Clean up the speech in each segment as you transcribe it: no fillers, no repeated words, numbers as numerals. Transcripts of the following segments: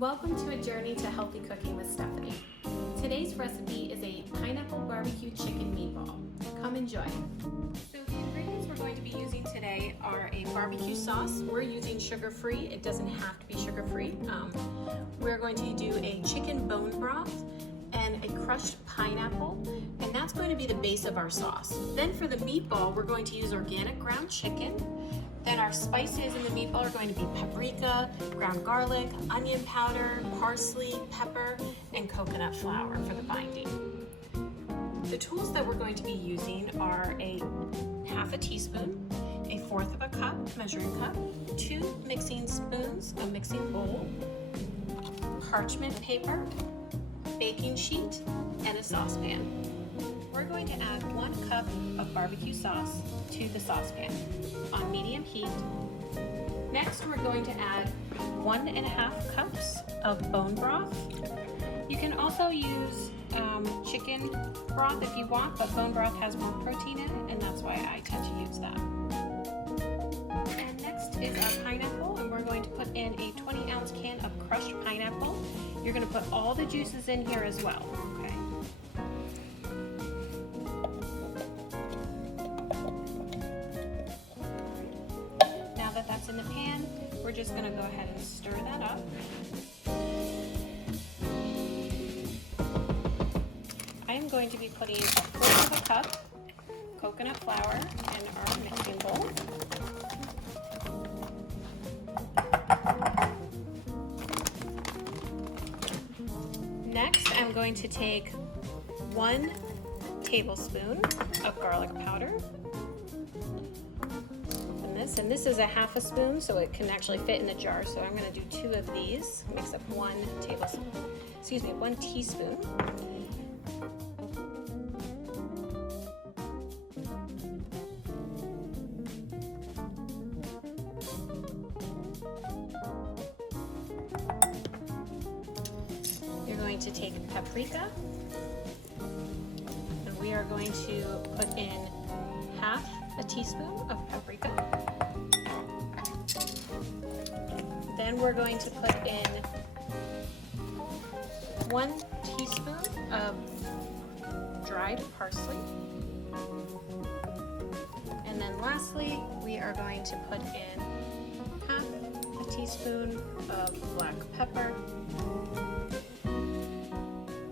Welcome to a journey to healthy cooking with Stephanie. Today's recipe is a pineapple barbecue chicken meatball. Come enjoy. So the ingredients we're going to be using today are a barbecue sauce. We're using sugar-free. It doesn't have to be sugar-free. We're going to do a chicken bone broth and a crushed pineapple, and that's going to be the base of our sauce. Then for the meatball, we're going to use organic ground chicken. Then our spices in the meatball are going to be paprika, ground garlic, onion powder, parsley, pepper, and coconut flour for the binding. The tools that we're going to be using are a half a teaspoon, a fourth of a cup, measuring cup, 2 mixing spoons, a mixing bowl, parchment paper, baking sheet, and a saucepan. We're going to add 1 cup of barbecue sauce to the saucepan on medium heat. Next, we're going to add 1.5 cups of bone broth. You can also use chicken broth if you want, but bone broth has more protein in it, and that's why I tend to use that. And next is our pineapple, and we're going to put in a 20-ounce can of crushed pineapple. You're going to put all the juices in here as well, okay? Now that that's in the pan, we're just going to go ahead and stir that up. I am going to be putting a fourth of a cup coconut flour in our mixing bowl. Next, I'm going to take 1 tablespoon of garlic powder. And this is a half a spoon, so it can actually fit in the jar. So I'm going to do 2 of these. Mix up 1 teaspoon. You're going to take paprika, and we are going to put in half a teaspoon of paprika. Then we're going to put in 1 teaspoon of dried parsley. And then lastly, we are going to put in half a teaspoon of black pepper.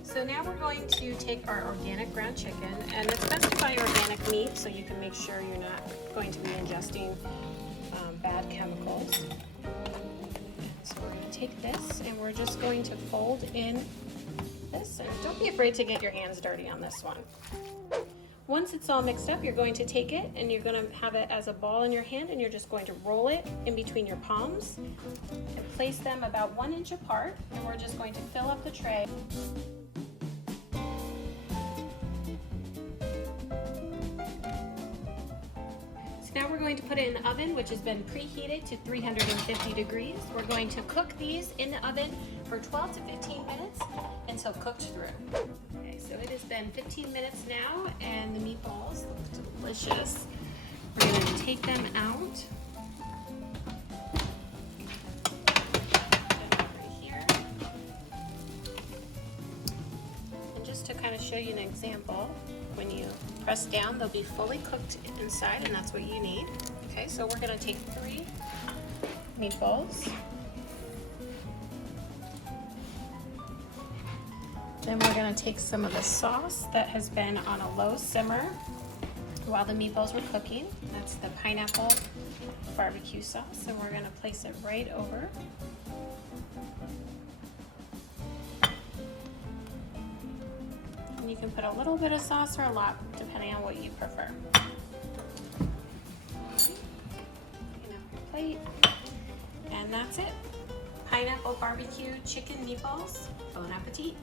So now we're going to take our organic ground chicken, and it's best to buy organic meat so you can make sure you're not going to be ingesting bad chemicals. So we're going to take this and we're just going to fold in this, and don't be afraid to get your hands dirty on this one. Once it's all mixed up, you're going to take it and you're going to have it as a ball in your hand, and you're just going to roll it in between your palms and place them about 1 inch apart, and we're just going to fill up the tray. Now we're going to put it in the oven, which has been preheated to 350 degrees. We're going to cook these in the oven for 12 to 15 minutes until cooked through. Okay, so it has been 15 minutes now, and the meatballs look delicious. We're going to take them out. Right here. And just to kind of show you an example, when you press down, they'll be fully cooked inside, and that's what you need. Okay, so we're going to take 3 meatballs. Then we're going to take some of the sauce that has been on a low simmer while the meatballs were cooking. That's the pineapple barbecue sauce, and we're going to place it right over. You can put a little bit of sauce or a lot, depending on what you prefer. Plate, and that's it. Pineapple barbecue chicken meatballs. Bon appetit.